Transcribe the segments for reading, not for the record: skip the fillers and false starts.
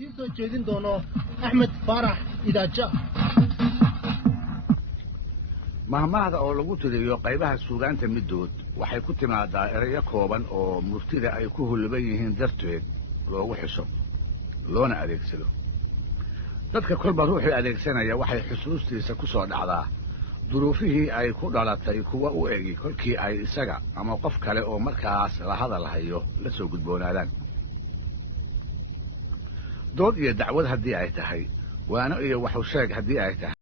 idiin soo jeedin doono Axmed Faarax Idaaja. mahmaahda oo lagu tiriyo qaybaha suugaanta midood waxay ku timaadaa erayo kooban oo murtida ay ku hulban yihiin darteed loogu xisho loona adeegsado dadka kolba ruuxii adeegsanaya waxay xusuustiisa ku soo dhacdaa duruufihii ay ku dhalatay kuwa u egi kolkii ay isaga ama qof kale oo markaas la hadal hayo la soo gudboonaadaan dood iyo dacwad haddii ay tahay waano iyo waxu sheeg haddii ay tahay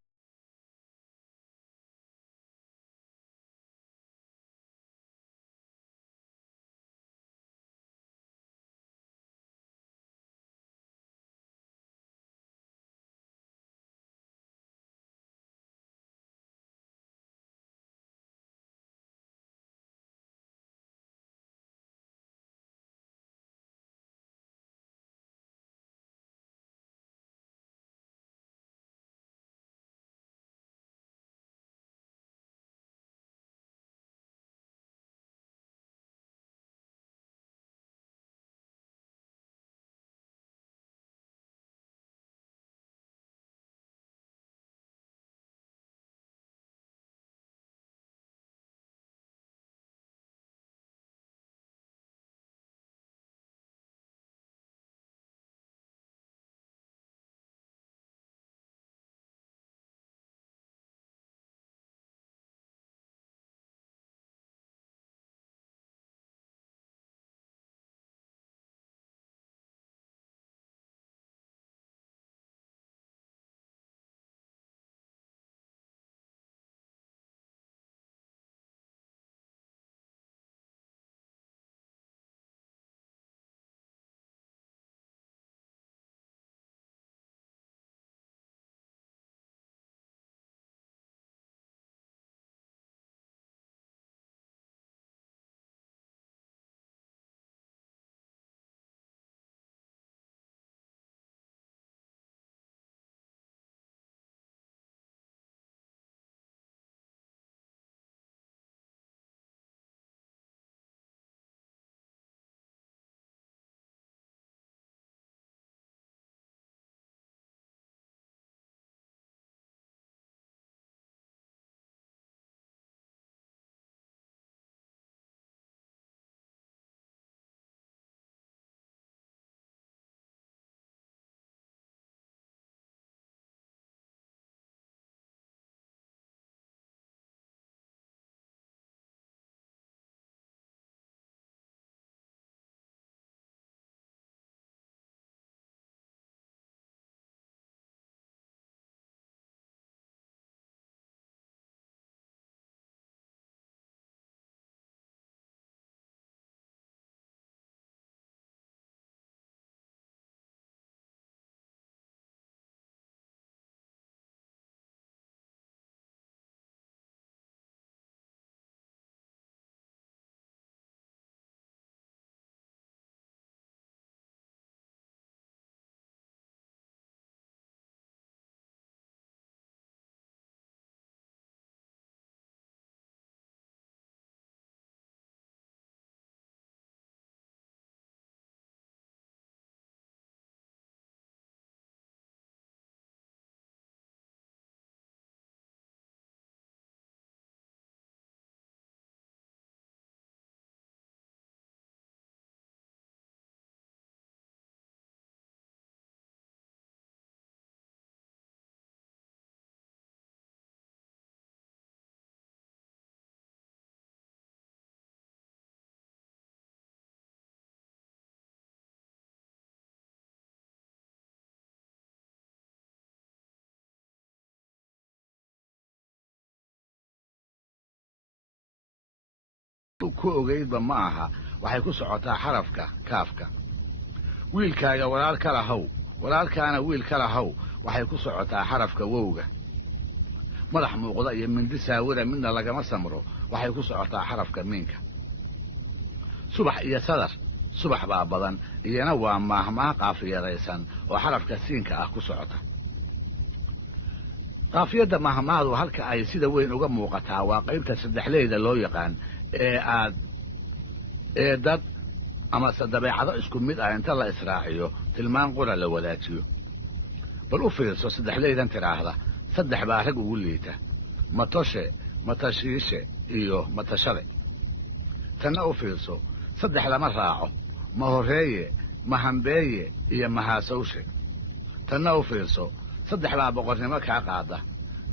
ku ogeydba ma aha waxay ku socotaa xarafka kaafka wiilkaaga walaal kala haw walaalkaana wiil kala haw waxay ku socotaa xarafka wowga madax muuqda iyo mindi saawada midna lagama samro waxay ku socotaa xarafka miinka subax iyo sadar subax baa badan iyana waa maahmaah qaafiyadaysan oo xarafka siinka ah ku socota qaafiyada maahmaahdu halka ay sida weyn uga muuqataa waa qaybta saddexleyda loo yaqaan ee dad ama se dabeecado isku mid ah inta la israaciyo tilmaan qura la wadaajiyo. bal u fiirso saddexleydan tidhaahda saddex baa rag ugu liita: matoshe, matashiishe iyo matashade. tanna u fiirso saddex lama raaco: ma horreeye, ma hambeeye iyo mahaasowshe. tanna u fiirso saddex baa boqornimo kaa qaada: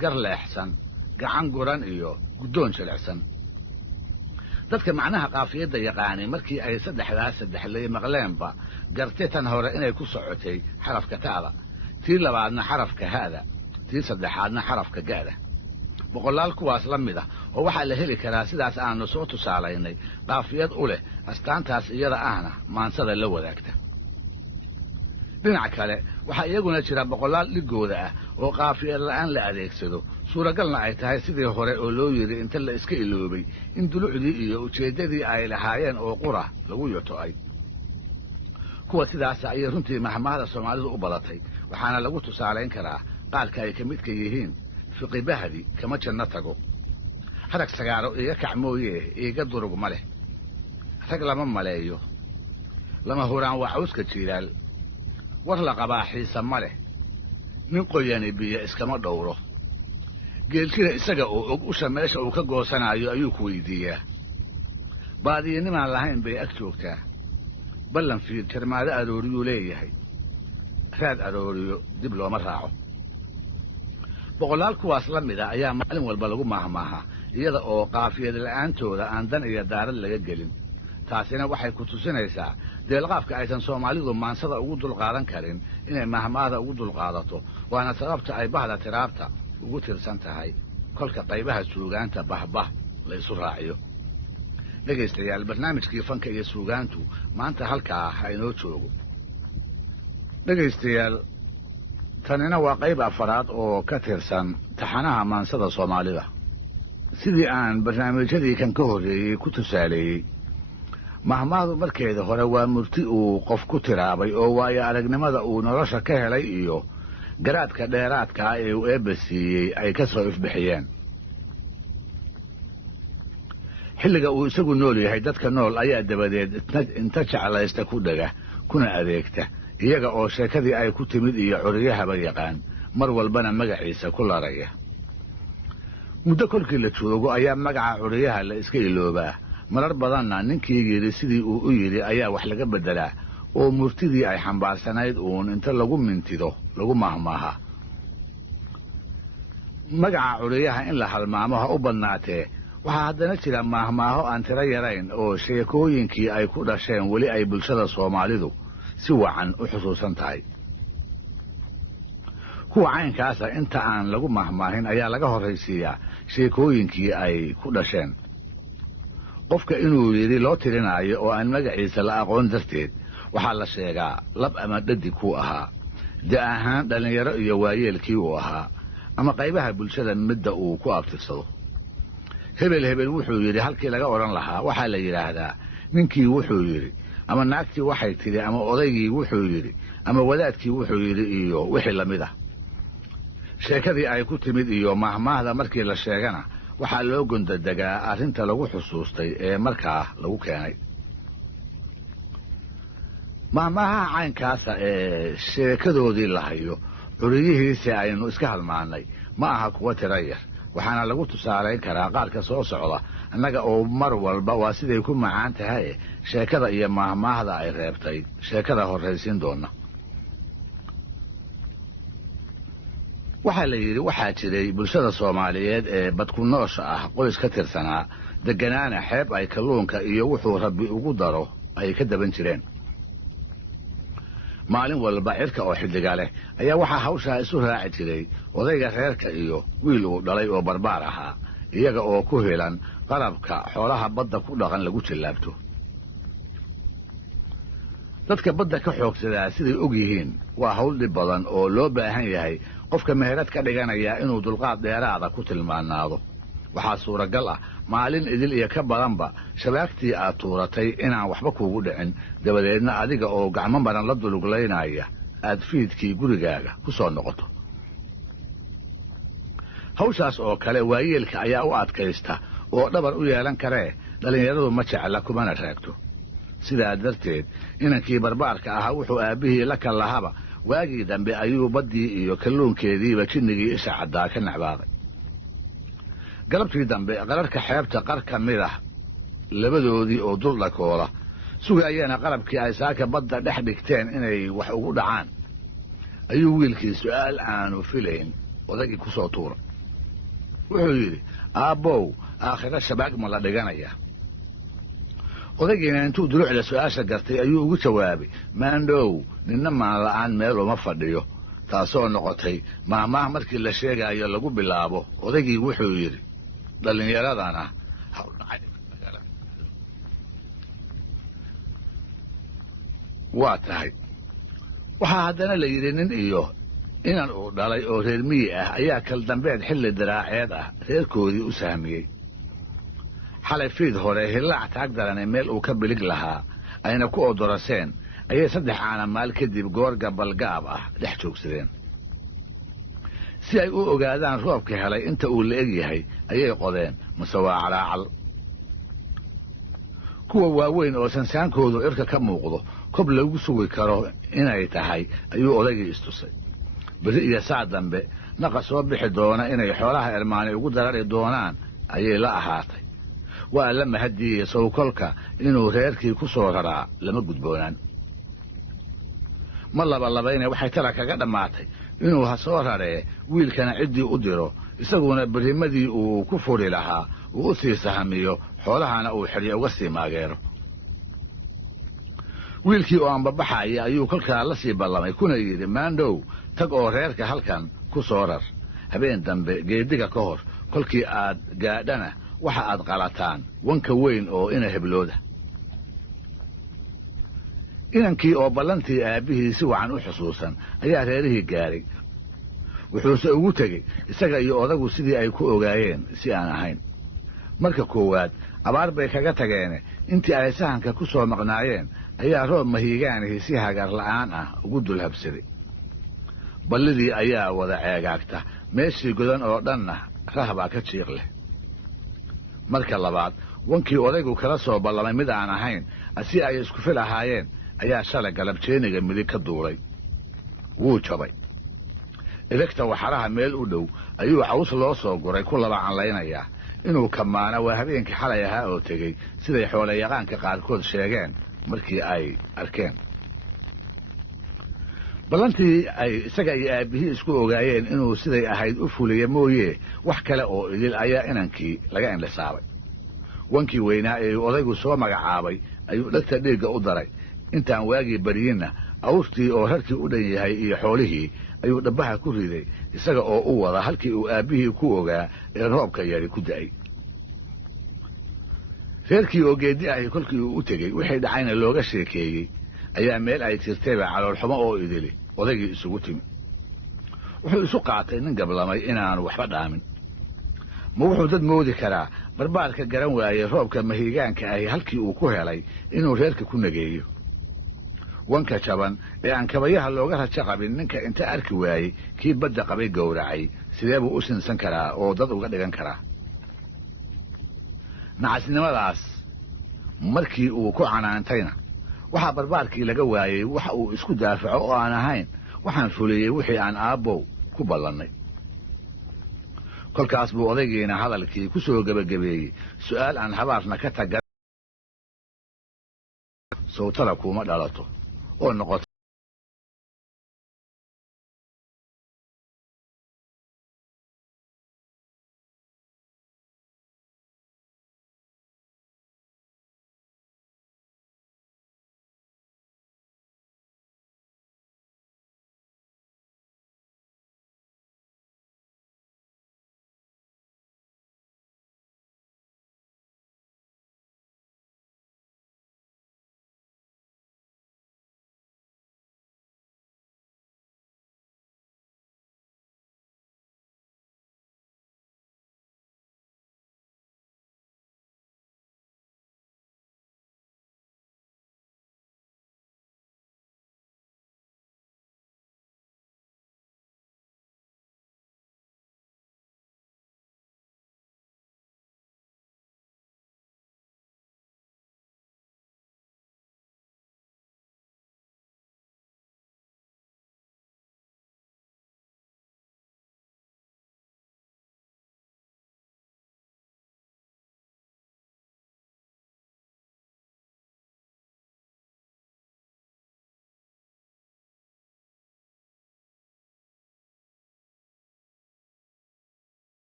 gar leexsan, gacan guran iyo guddoon jilicsan. dadka macnaha qaafiyadda yaqaani markii ay saddexdaas saddexley maqleenba garte tan hore inay ku socotay xarafka ta'da, tii labaadna xarafka ha'da, tii saddexaadna xarafka ga'da. boqolaal kuwaas la mid ah oo waxaa la heli karaa sidaas aanu soo tusaalaynay qaafiyad u leh astaantaas iyada ahna maansada la wadaagta. dhinac kale waxaa iyaguna jira boqolaal dhigooda ah oo qaafiyad la'aan la adeegsado, suuragalna ay tahay sidii hore oo loo yidhi inta la iska iloobay in dulucdii iyo ujeeddadii ay lahaayeen oo qura lagu yoto'ay. kuwa sidaasa ayay runtii mahmaahda soomaalidu u badatay, waxaana lagu tusaalayn karaa qaarka ay ka midka yihiin: fiqi bahdi kama janno tago, harag sagaaro iiga kac mooyee iiga durug ma leh, rag lama maleeyo, lama huraan waa cawska jiilaal, war la qabaa xiisa ma leh, nin qoyani biyo iskama dhowro, geelkina isaga oo og usha meesha uu ka goosanaayo ayuu ku weydiiyaa, baadiyanimaan lahayn bay ag joogtaa, ballan fiid jarmaado arooriyuu leeyahay, raad arooriyo dib looma raaco. boqolaal kuwaas la mida ayaa maalin walba lagu maahmaahaa, iyada oo qaafiyad la'aantooda aan dan iyo daarad laga gelin. taasina waxay ku tusinaysaa deelqaafka aysan soomaalidu maansada ugu dulqaadan karin inay mahmaahda ugu dulqaadato, waana sababta ay bahda tiraabta ugu tirsan tahay kolka qaybaha suugaanta bahbah la isu raaciyo. dhegaystayaal, barnaamijkii fanka iyo suugaantu maanta halkaa ha inoo joogo. dhegaystayaal, tanina waa qayb afaraad oo ka tirsan taxanaha maansada soomaalida. sidii aan barnaamijyadii kan ka horreeyey ku tusaaleeyey, mahmaahdu markeeda hore waa murti uu qof ku tiraabay oo waayo aragnimada uu nolosha ka helay iyo garaadka dheeraadka ah ee uu eebba siiyey ay ka soo ifbixiyeen. xilliga uu isagu nool yahay dadka nool ayaa dabadeed inta jeclaysta ku dhega kuna adeegta, iyaga oo sheekadii ay ku timid iyo curiyahaba yaqaan, mar walbana magaciisa ku laraya. muddo kolkii la joogo ayaa magaca curiyaha la iska iloobaa, marar badanna ninkii yidhi sidii uu u yidhi ayaa wax laga beddelaa oo murtidii ay xambaarsanayd uun inta lagu mintido lagu mahmaaha. magaca curiyaha in la halmaamo ha u badnaatee, waxaa haddana jira maahmaaho aan tiro yarayn oo sheekooyinkii ay ku dhasheen weli ay bulshada soomaalidu si wacan u xusuusan tahay. kuwa caynkaasa inta aan lagu mahmaahin ayaa laga horraysiiyaa sheekooyinkii ay ku dhasheen. qofka inuu yidhi loo tirinaayo oo aan magaciisa la aqoon darteed waxaa la sheegaa lab ama dhadig kuu ahaa, da ahaan dhallinyaro iyo waayeelkii uu ahaa, ama qaybaha bulshada midda uu ku abtirsado. hebel hebel wuxuu yidhi halkii laga odhan lahaa waxaa la yidhaahdaa ninkii wuxuu yidhi, ama naagtii waxay tidhi, ama odaygii wuxuu yidhi, ama wadaadkii wuxuu yidhi iyo wixii la mid ah. sheekadii ay ku timid iyo mahmaahda markii la sheegana waxaa loo gondadegaa arrinta lagu xusuustay ee markaa lagu keenay. mahmaahaha caynkaasa ee sheekadoodii la hayo curiyihiisi aynu iska halmaannay ma aha kuwa tiro yar, waxaana lagu tusaalayn karaa qaarka soo socda, annaga oo mar walba waa siday ku macaan tahay sheekada iyo mahmaahda ay reebtay sheekada horraysiin doona. waxaa la yidhi waxaa jiray bulshada soomaaliyeed ee badku noosha ah qoys ka tirsanaa, degganaana xeeb ay kalluunka iyo wuxuu rabbi ugu daro ay ka daban jireen. maalin walba cirka oo xiddiga leh ayaa waxaa hawshaa isu raaci jiray odayga reerka iyo wiil uu dhalay oo barbaar ahaa, iyaga oo ku helan qalabka xoolaha badda ku dhaqan lagu jallaabto. dadka badda ka xoogsadaa siday og yihiin waa hawl dhib badan oo loo baahan yahay qofka meherad ka dhiganaya inuu dulqaad dheeraada ku tilmaanaado. waxaa suuragal ah maalin idil iyo ka badanba shabaagtii aad tuuratay inaan waxba kuugu dhicin, dabadeedna adiga oo gacmo maran la duluglaynaya aad fiidkii gurigaaga ku soo noqoto. hawshaas oo kale waayeelka ayaa u adkaysta oo dhabar u yeelan karee dhallinyaradu ma jecla kumana raagto. sidaa darteed inankii barbaarka ahaa wuxuu aabbihii la kal lahaba waagii dambe ayuu baddii iyo kalluunkeediiba jinnigii isha caddaa ka necbaaqay. galabtii dambe qararhka xeebta qar ka mid ah labadoodii oo dul dhakoola sugaayana qalabkii ay saaka badda dhex dhigteen inay wax ugu dhacaan ayuu wiilkii su'aal aanu filayn odagii ku soo tuuray. wuxuu yidhi, aabbow, aakhiro shabaag ma la dhiganayaa? odagiina intuu dulucda su'aasha gartay ayuu ugu jawaabay, maandhow, ninna maan la'aan meel uma fadhiyo, taasoo noqotay maahmaah markii la sheegaayo lagu bilaabo. odagii wuxuu yidhi, dhallinyaradana waa tahay. waxaa haddana la yidhi nin iyo inan uu dhalay oo reer miyi ah ayaa kal dambeed xilli diraaceed ah reerkoodii u sahmiyey. xalay fiid hore hillaac taag darane meel uu ka bilig lahaa ayna ku odoraseen ayay 3 caanamaal kadib goor gabalgaab ah dhex joogsadeen. si ay u ogaadaan roobka helay inta uu la eg yahay ayay qodeen mase waa calaacal. kuwa waaweyn oo sansaankoodu cirka ka muuqdo kob lagu sugi karo inay tahay ayuu odagii istusay. beri iyo saa dambe naqa soo bixi doona inay xoolaha ermaani ugu darari doonaan ayay la ahaatay. waa la mahadiyey sawkolka inuu reerkii ku soo raraa lama gudboonaan. ma labalabayne waxay tala kaga dhammaatay inuu ha soo raree wiilkana ciddii u diro, isaguna berimadii uu ku furi lahaa uu u sii sahamiyo xoolahana uu xidhyo uga sii maageero. wiilkii oo anbabaxaya ayuu kolkaa la sii ballamay kuna yidhi, maandhow, tag oo reerka halkan ku soo rar. habeen dambe geediga ka hor kolkii aad gaadhana waxa aad qalataan wanka weyn oo ina heblooda. inankii oo ballantii aabbihii si wacan u xusuusan ayaa reerihii gaadhay. wuxuuse ugu tegey isaga iyo odagu sidii ay ku ogaayeen si aan ahayn. marka koowaad abaar bay kaga tageene intii ay sahanka ku soo maqnaayeen ayaa roob mahiigaanihii si hagar la'aan ah ugu dul habsaday. ballidii ayaa wada ceegaagta, meeshii godan oo dhanna rahbaa ka jiiq leh. marka labaad wankii odaygu kala soo ballamay mid aan ahayn si ay isku fil ahaayeen ayaa shalay galabjeeniga midig ka duulay. wuu jabay. elegta waxaraha meel u dhow ayuu caws loo soo guray ku laba canlaynayaa. inuu kamaana waa habeenkii xalay ahaa oo tegey siday xoolayaqaanka qaarkood sheegeen markii ay arkeen. ballantii ay isaga iyo aabbihii isku ogaayeen inuu siday ahayd u fuliya mooye wax kale oo idil ayaa inankii laga indhisaabay. wankii weynaa ee odaygu soo magacaabay ayuu dhegta dhiigga u daray. intaan waagii baryinna awrtii oo rarkii u dhan yahay iyo xoolihii ayuu dhabbaha ku riday, isaga oo u wada halkii uu aabbihii ku ogaa ee roobka yari ku da'ay. reerkii oo geeddi ahi kolkii uu u tegey wixii dhacayna looga sheekeeyey ayaa meel ay jirtayba caloolxumo oo idili odaygii isugu timi. wuxuu isu qaatay nin gablamay inaanu waxba dhaamin. ma wuxuu dad moodi karaa barbaarka garan waayey roobka mahiigaanka ahi halkii uu ku helay inuu reerka ku nageeyo. wanka jaban ee aan kabayaha looga rajo qabin ninka inta arki waayey kii badda qabay gowracay sidee buu u sinsan karaa oo dad uga dhigan karaa? nacasnimadaas markii uu ku canaantayna waxaa barbaarkii laga waayey waxa uu isku daafaco oo aan ahayn, waxaan fuliyey wixii aan aabbow ku ballannay. kolkaas buu odaygiina hadalkii ku soo gebagabeeyey su'aal aan habaarna ka taga sawtala kuuma dhalato oo noqoto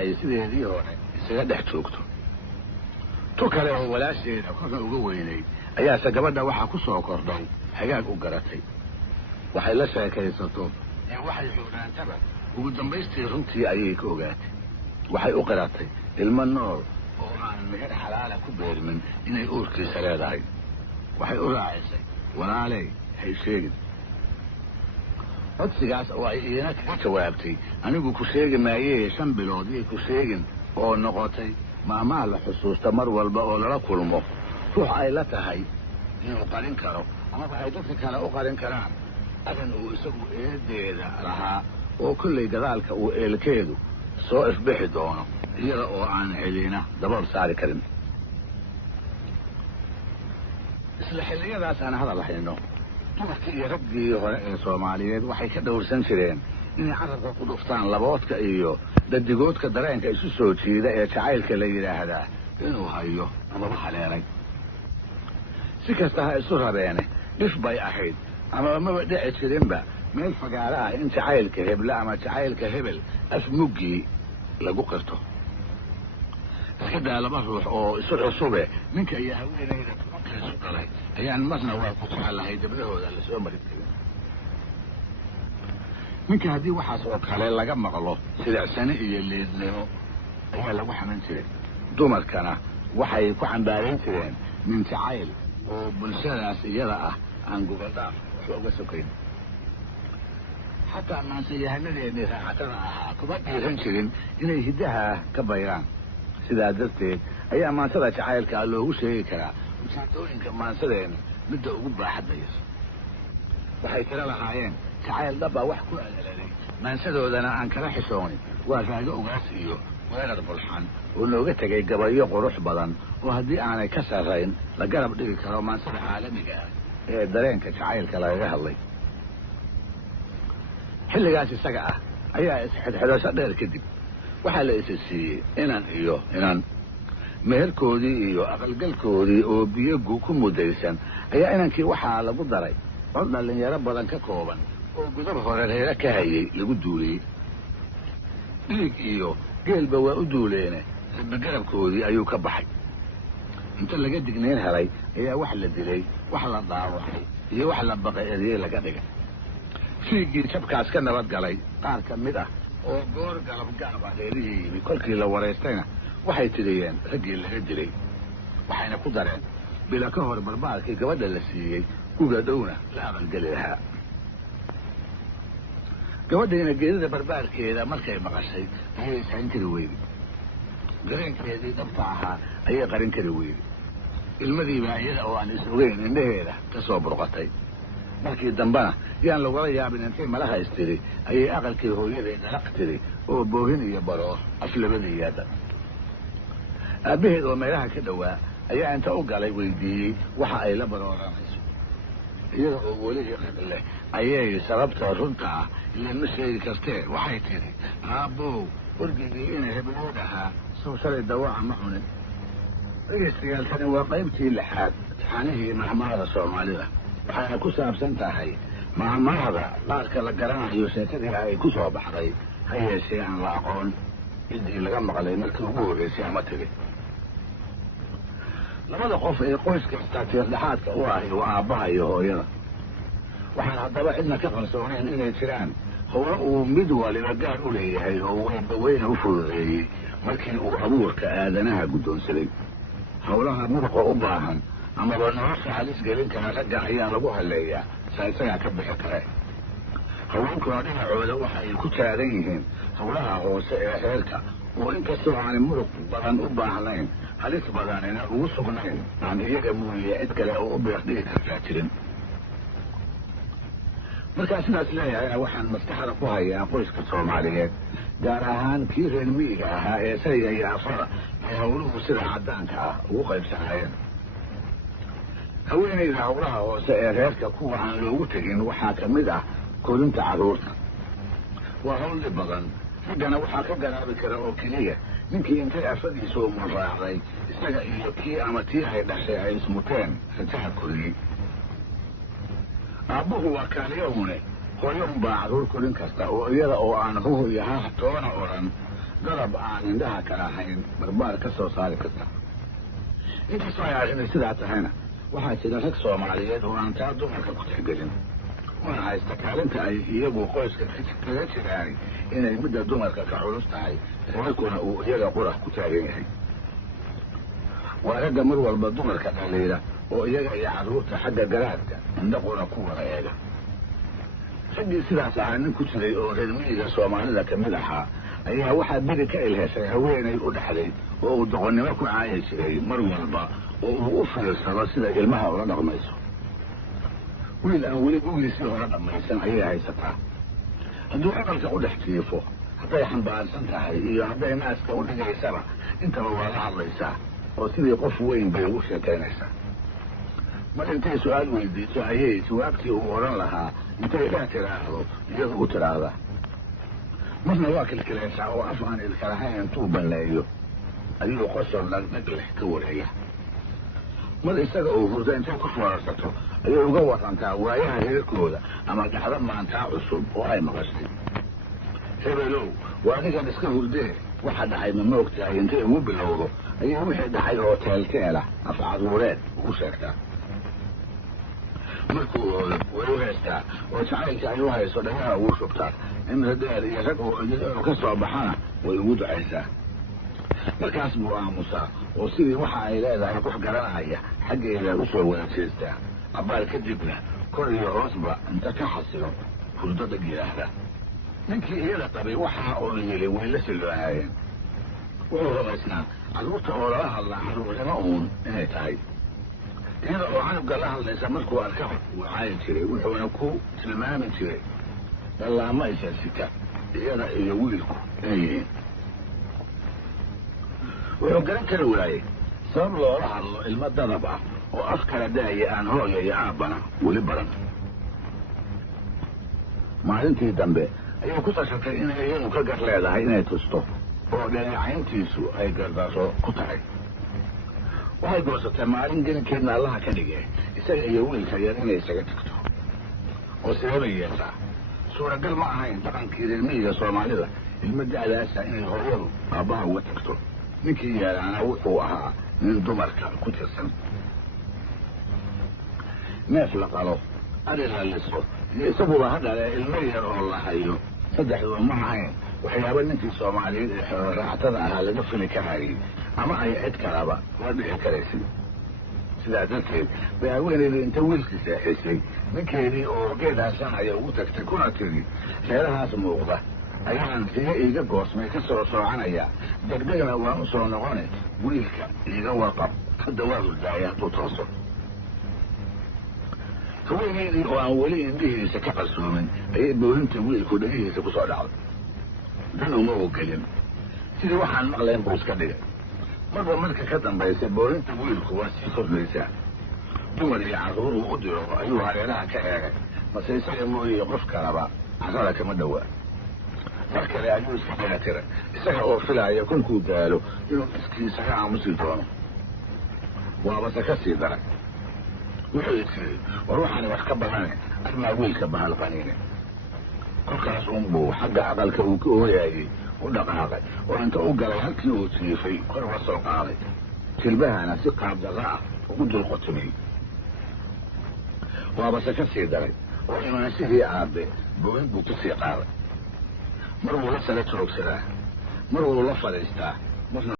ay sideedii hore isaga dhex joogto. tu kale oo walaasheeda korna uga weynayd ayaase gabadha waxaa ku soo kordhay hagaag u garatay. waxay la sheekaysato ee waxay xoogaantaba ugu dambaystii runtii ayay ka ogaatay. waxay u qiratay ilmo nool oo aan meher xalaala ku beermin inay uurkiisa leedahay. waxay u raacisay walaaley hay sheegin. codsigaas oo ay iina kaga jawaabtay anigu ku sheegi maayee 5 bilood iyo ku sheegin oo noqotay maamaha la xusuusta mar walba oo lala kulmo ruux ay la tahay inuu qarin karo amaba ay dadka kale u qarin karaan arrin uu isagu eedeeda lahaa oo kollay gadaalka uu eelkeedu soo ifbixi doono iyada oo aan celina dabool saari karin. isla xilliyadaas aan hadal hayno dumarkii iyo raggii hore ee Soomaaliyeed waxay ka dhowrsan jireen inay carabka ku dhuftaan laboodka iyo dadigoodka dareenka isu soo jiida ee jacaylka la yidhaahdaa inuu hayo amaba haleelay. si kasta ha isu rabeene dhif bay ahayd amaba maba dhici jirinba meel fagaara ah in jacaylka hebla ama jacaylka hebel afmuggii lagu qirto. iska daa laba ruux oo isu cusube ninka iyo haweenayda isu galay ayaan marna waa ku jecelahay dabdahooda la soo mari karin. ninka haddii waxaas oo kale laga maqlo sidacsani iyo leednimo ayaa lagu xaman jiray. dumarkana waxay ku cambaarayn jireen nin jacayl oo bulshadaas iyada ah aan gubadhaaf waxba uga sokayn. xataa maansayahanadeenii raacatada ahaa kuma dhiiran jirin inay hiddaha ka bayraan. sidaa darteed ayaa maansada jacaylkaa loogu sheegi karaa ujeedooyinka maansadeena midda ugu baaxadaysa. waxay kala lahaayeen jacayl dhaba wax ku alaladay maansadoodana aan kala xishoonin waa raago ugaas iyo weerar bulxan oo nooga tegay gabayo qurux badan oo haddii aanay ka sarrayn la garab dhigi karo maansada caalamiga ah ee dareenka jacaylka lagaga hadlay. xilligaas isaga ah ayaa isxidxidasho dheer kadib waxaa la isa siiyey inan iyo inan. meherkoodii iyo aqalgalkoodii oo biyogu ku mudaysan ayaa inankii waxaa lagu daray cod dhallinyaro badan ka kooban oo gudab hore reere ka hayay lagu duuliyey. dhiig iyo geelba waa u duuleene rabbigarabkoodii ayuu ka baxay. inta laga dignayn helay ayaa wax la dilay wax la dhaawacay iyo wax la baqay eryey laga dhigay. fiiggii jabkaas ka nabad galay qaar ka mid ah oo goor galabgaab ah reerihii yimi kolkii la waraystayna waxay tiriyeen raggii laga dilay. waxayna ku dareen bila ka hor barbaarkii gabadha la siiyey uga dhowna la aqalgeli lahaa. gabadhiina geerida barbaarkeeda markay maqashay ayay ishayn kari weyday. dareenkeedii dhabta ahaa ayay qarin kari weyday. ilmadiibaa iyada oo aan is ogeyn indhaheeda ka soo burqatay. markii dambena yaan lagula yaabin intay malaha istiri ayay aqalkii hooyaday dhalaq tiri oo boohin iyo baroor aflabadii yaada. aabbaheed oo meelaha ka dhowaa ayaa inta u galay weydiiyey waxa ay la barooranayso. iyada oo weli hiqad leh ayay sababta runta ah ilaan ma sheegi kartee waxay tidhi aabbow wargigii inay heblood ahaa sow shalay dawaaca ma cunin. dhegaystayaal waa qaybtii 6aad taxanihii mahmaahda Soomaalida waxayna ku saabsan tahay mahmaahda qaarka la garanayo sheekadii ay ku soo baxday ha yeeshee aan la aqoon ciddii laga maqlay markii ugu horreysay ama tiri. labada qof ee qoys kasta tiirdhexaadka u ahi waa aabbaha iyo hooyada. waxaan haddaba cidna ka qarsoonayn inay jiraan howlo uu mid waliba gaar u leeyahay oo weyna u fududeeyey markii uu abuurka aadanaha guddoonsaday. howlaha muruqa u baahan amaba nolosha halis gelin kara ragga ayaa lagu halleeyaa saa isagaa ka bixi kare. haweenkuna dhinacooda waxa ay ku taagan yihiin howlaha hoose ee reerka oo inkastoo aanay muruq badan u baahnayn halis badanina ugu sugnayn aan iyaga mooye cid kale oo u beeqdhigi kartaa jirin. markaa sidaas leeyahayna waxaan maskaxda ku hayaa qoyska Soomaaliyeed gaar ahaan kii reer miyiga ahaa ee sayga iyo afada ay howluhu sida caddaanka ah ugu qaybsanayeen. haweenayda howlaha hoose ee reerka kuwa aan loogu tegin waxaa ka mid ah korinta carruurta. waa howli badan raggana waxaa ka garaabi kara oo keliya ninkii intay afadiisa u muraacday isaga iyo kii ama tii ay dhashay ay ismuteen rajaha koriyey. aabbuhu waa kaaliyahune hooyo unbaa carruur korin kasta oo iyada oo aan huhu iyo haah toona odhan darab aan indhaha kala ahayn barbaar ka soo saari karta. inkastoo ay arrinay sidaa tahayna waxaa jira rag soomaaliyeed oo aan taa dumarka ku tixgelin una haysta kaalinta ay iyagu qoyska kaga jiraan inay midda dumarka ka culus tahay reerkuna uu iyaga qurax ku taagan yahay. waa ragga mar walba dumarka dhaliila oo iyaga iyo carruurta xagga garaadka indhaquna ku wada eega. raggii sidaas ahaa nin ku jiray oo reer miyiga soomaalida ka mid ahaa ayaa waxaa beri ka ilheshay haweenay u dhexday oo uu doqonnimo ku caayi jiray mar walba oo uu u fiirsado sida ilmaha ula dhaqmayso. wiil aan weli gugiisii hore dhammaysan ayay haysataa. hadduu aqalka u dhex jiifo hadday xambaarsan tahay iyo hadday naaska u dhigaysaba intaba waa la hadlaysaa oo sidii qof weyn bay ugu sheekaynaysaa. mar intay su-aal weydiiso ayay jawaabtii uu odhan lahaa intay dhex tiraahdo iyadu u tidhaahda. marna waa kilkilaysaa oo af aan ilkalahayn intuu banneeyo ayuu qosol dhagdhag leh ka wareeya. mar isaga uu hurdo intay ku foorarsato ayay uga warantaa waayaha reerkooda ama dhacdo maantaa cusub oo ay maqashay. hebelow waa anigan iska hurdee waxa dhacay ma moogtahay intay ugu bilowdo ayay wixii dhacay oo teelteela af caruureed ugu sheegtaa. markuu oodo way u heestaa oo jacaylka ay u hayso dhagaha ugu shubtaa. in radheer iyo rag oo ka soo baxana way ugu ducaysaa. markaas buu aamusaa oo sidii waxa ay leedahay qof garanaya xaggeeda u soo wada jeestaa. abbaal kadibna kor iyo hoosba inta ka xasilo hurdo dhag yidhaahda. ninkii iyada qabay waxa oo yili way la siloonaayeen. wuxuu rumaysnaa carruurta oo lala hadlaa carruurnimo uun inay tahay. iyada oo canugga la hadlaysa markuu arkaba wuu caayi jiray wuxuuna ku tilmaami jiray dhallaama isaasita iyada iyo wiilku inay yihiin. wuxuu garan kari waayey sabab loola hadlo ilmo dadab ah oo af kala daaya aan hooya iyo aabbana weli baran. maalintii dambe ayay ku tashatay inay iyadu ka gar leedahay inay tusto oo dhaleecayntiisu ay gardarro ku tahay. waxay goosatay maalin gelinkeedna allaha ka dhigee isaga iyo wiilka yar inay isaga tagto. oo sideebay yeeltaa? suuragal ma ahayn dhaqankii reer miyiga soomaalida ilmo da'daasa inay hooyadu aabbaha uga tagto. ninkii yeelaana wuxuu ahaa nin dumarka ku tirsan. neef la qalo ari la liso iyo isaguba hadhale ilmo yar oo la hayo saddexduba ma ahayn waxyaaba ninkii soomaaliyeed ee xooloraacatada ahaa laga fili karayay ama ay cid kalaba la dhici karaysay. sidaa darteed bay haweeneydii inta wiilkii seexisay ninkeedii oo geedhaasanaya ugu tagtay kuna tiri reerahaas muuqda ayaan riga iiga goosmay ka soo soocanaya degdegna waan u soo noqone wiilka iiga warqab hadda waa hurdaaya hadduu tooso. haweeneydii oo aan weli indhihiisa ka qarsoomin ayay boorinta wiilku dhagihiisa ku soo dhacday. dan uma ogelin sidii waxaan maqlayn buu iska dhigay. marba marka ka dambaysa boorinta wiilku waa sii kordhaysaa. dumar iyo carruur uu u diro ayuu hareeraha ka eegay mase isaga mooyey qof kalaba carrada kama dhowaa. mar kale ayuu iska dheelatiray isaga oo filaaya kolkuu daalo inuu iskiisa ka aamusi doono. waabase ka sii daray. wuxuu tiri war waxaani wax ka badane armaa wiilka bahal qaniine. kolkaas unbuu xagga aqalka uu ka ooyaayey u dhaqaaqay oo inta u galay halkii uu jiifay kor uga soo qaaday. jilbahana si qaabdarra ah ugu dulqotomiyey. waabase ka sii daray oo imaanshihii aabe booyin buu ku sii qaaday. mar wuu la sala joogsadaa mar wuu la fadhiistaa marna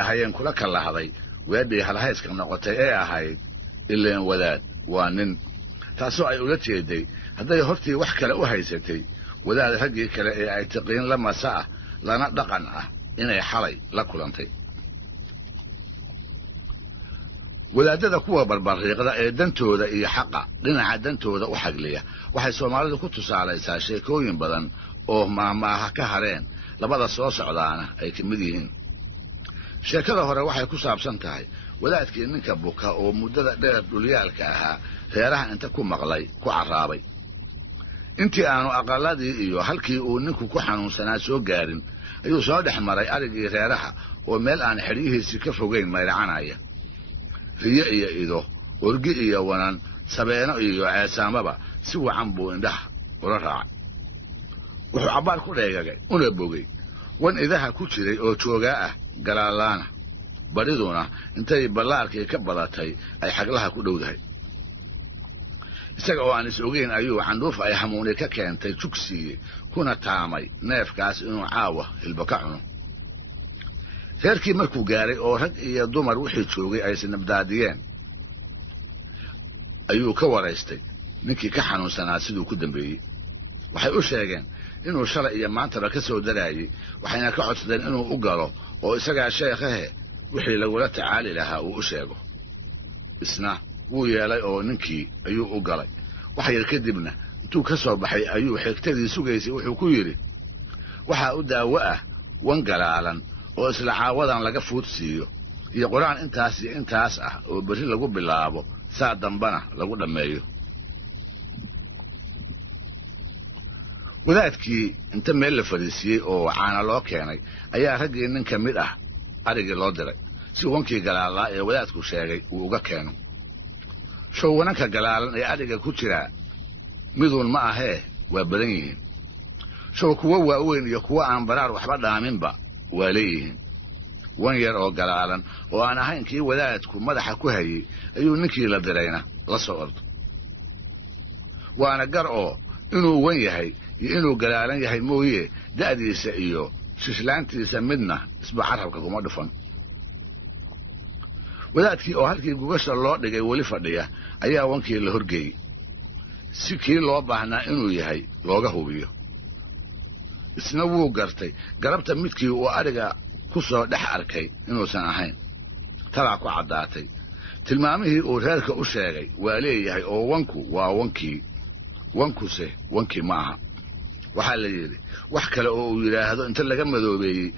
ahayeen kula kala haday weedii halhayska noqotay ee ahayd ileen wadaad waa nin taasoo ay ula jeeday hadday hortii wax kale u haysatay wadaad raggii kale ee ay taqiin la masaa lana dhaqan ah inay xalay la kulantay wadaadada kuwa barbariiqda ee dantooda iyo xaqa dhinaca dantooda u xagliya waxay Soomaalidu ku tusaalaysaa sheekooyin badan oo maamaaha ka hareen labada soo socdaana ay ka mid yihiin sheekada hore waxay ku saabsan tahay wadaadkii ninka buka oo muddada dheer dhulyaalka ahaa reeraha inta ku maqlay ku caraabay intii aanu aqaladii iyo halkii uu ninku ku xanuunsanaa soo gaarin ayuu soo dhex maray arigii reeraha oo meel aan xiriyihiisii ka fogeyn mayracanaya riyo iyo ido orgi iyo wanan sabeeno iyo ceesaamaba si wacan buu indhaha ula raacay wuxuu cabbaar ku dheegagay una bogay wan idaha ku jiray oo joogaa ah galaalaana bariduna intay ballaarkii ka badatay ay xaglaha ku dhowdahay isaga oo aan is ogeyn ayuu candhuuf ay hamuuni ka keentay jugsiye kuna taamay neefkaas inuu caawa hilba ka cuno reerkii markuu gaaray oo rag iyo dumar wixii joogay ay sinabdaadiyeen ayuu ka waraystay ninkii ka xanuunsanaa siduu ku dambeeyey waxay u sheegeen inuu shalay iyo maantaba ka soo daraayey waxayna ka codsadeen inuu u galo oo isagaa sheekhahe wixii lagula tacaali lahaa uu u sheego isna wuu yeelay oo ninkii ayuu u galay wax yar kadibna intuu ka soo baxay ayuu xigtadii sugaysay wuxuu ku yidhi waxaa u daawo ah wan galaalan oo isla caawadan laga fuud siiyo iyo quraan intaas iyo intaas ah oo berri lagu bilaabo saa dambana lagu dhammeeyo wadaadkii inta meel la fadhiisiyey oo caana loo keenay ayaa raggii nin ka mid ah arigii loo diray si wankii galaalaa ee wadaadku sheegay uu uga keeno showwananka galaalan ee ariga ku jiraa miduun ma ahee waa badan yihiin show kuwa waaweyn iyo kuwa aan baraar waxba dhaaminba waa leeyihiin wan yar oo galaalan oo aan ahayn kii wadaadku madaxa ku hayey ayuu ninkii la dirayna la soo ordo waana gar oo inuu wan yahay iyo inuu galaalan yahay mooye da'diisa iyo shishlaantiisa midna isba carabka kuma dhufan wadaadkii oo halkii gugasha loo dhigay weli fadhiya ayaa wankii la horgeeyey si kii loo baahnaa inuu yahay looga hubiyo isna wuu gartay garabta midkii uu ariga ku soo dhex arkay inuusan ahayn talaa ku caddaatay tilmaamihii uu reerka u sheegay waa leeyahay oo wanku waa wankii wankuse wankii ma aha waxaa la yidhi wax kale oo uu yidhaahdo inta laga madoobeeyey